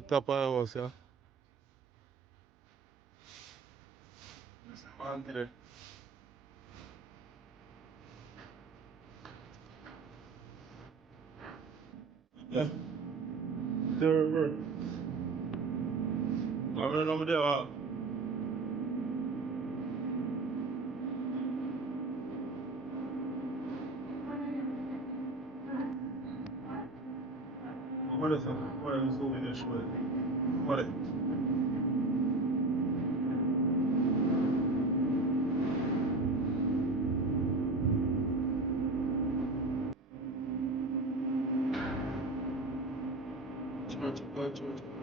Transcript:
Tapados, ja. Madre. Ja. Terror. Ahora no me deja. What is it? What is so in this way? What? Church.